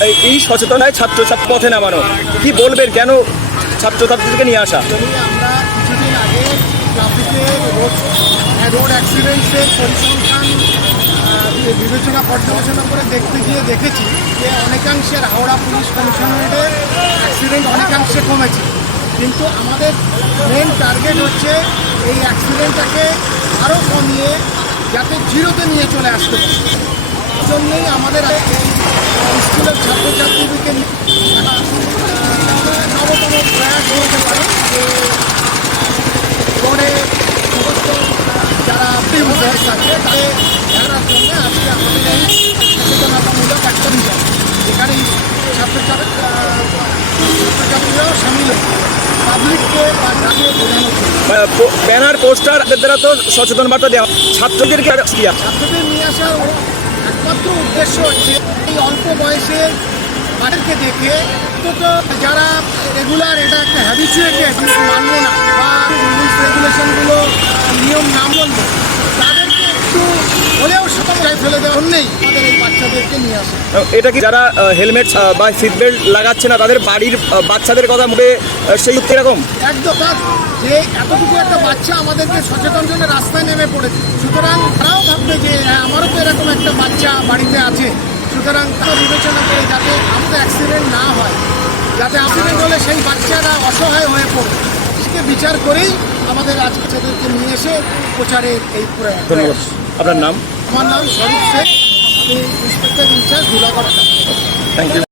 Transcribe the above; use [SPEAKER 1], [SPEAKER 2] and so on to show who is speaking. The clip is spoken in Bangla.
[SPEAKER 1] এই- সচেতনায় ছাত্র ছাত্র পথে নামানো। কি বলবেন? কেন ছাত্রছাত্রীদেরকে নিয়ে আসা?
[SPEAKER 2] আমরা কিছুদিন আগে রোড অ্যাক্সিডেন্টসের পরিসংখ্যান বিবেচনা, পর্যালোচনা করে দেখতে গিয়ে দেখেছি যে অনেকাংশের হাওড়া পুলিশ কমিশনারেটের অ্যাক্সিডেন্ট অনেকাংশে কমেছে। কিন্তু আমাদের মেন টার্গেট হচ্ছে এই অ্যাক্সিডেন্টটাকে আরও কমিয়ে যাতে জিরোতে নিয়ে চলে আসতে জন্যই আমাদের এই স্কুলের ছাত্রছাত্রীদেরকে নিয়ে একটা, আহ, নবতম প্রয়াস বলতে পারি যে রোডে সমস্ত যারা সামিল পাবলিককে
[SPEAKER 1] ব্যানার, পোস্টার দ্বারা তো সচেতন বার্তা দেওয়া ছাত্রদেরকে
[SPEAKER 2] ছাত্রদের নিয়ে আসার একমাত্র উদ্দেশ্য হচ্ছে এই অল্প বয়সে তাদেরকে দেখে অন্তত যারা রেগুলার এটা একটা হ্যাবিচুয়েটেড মানবো না বা রুলস রেগুলেশনগুলো নিয়ম না মানবো তাদেরকে একটু হলেও সতর্কায় ফেলে দেওয়ার নেই এই বাচ্চাদেরকে নিয়ে আসা
[SPEAKER 1] এটা কি যারা হেলমেট বা সিট বেল্ট লাগাচ্ছে না তাদের বাড়ির বাচ্চাদের কথা মুখে আহ, সেই এরকম?
[SPEAKER 2] একদম যে এতটুকু একটা বাচ্চা আমাদেরকে সচেতন জন্য রাস্তায় নেমে পড়েছে। সুতরাং তারাও ভাববে যে হ্যাঁ আমারও তো এরকম একটা বাচ্চা বাড়িতে আছে। সুতরাং তারা বিবেচনা করে যাতে আমাদের অ্যাক্সিডেন্ট না হয় যাতে অ্যাক্সিডেন্ট হলে সেই বাচ্চারা অসহায় হয়ে পড়ে। সেকে বিচার করেই আমাদের আজকে নিয়ে এসে প্রচারের এই
[SPEAKER 1] ধন্যবাদ। আপনার নাম?
[SPEAKER 2] আমার নাম শরীফ শেখ। আমি inspector in-charge Dhulagarh
[SPEAKER 1] thank you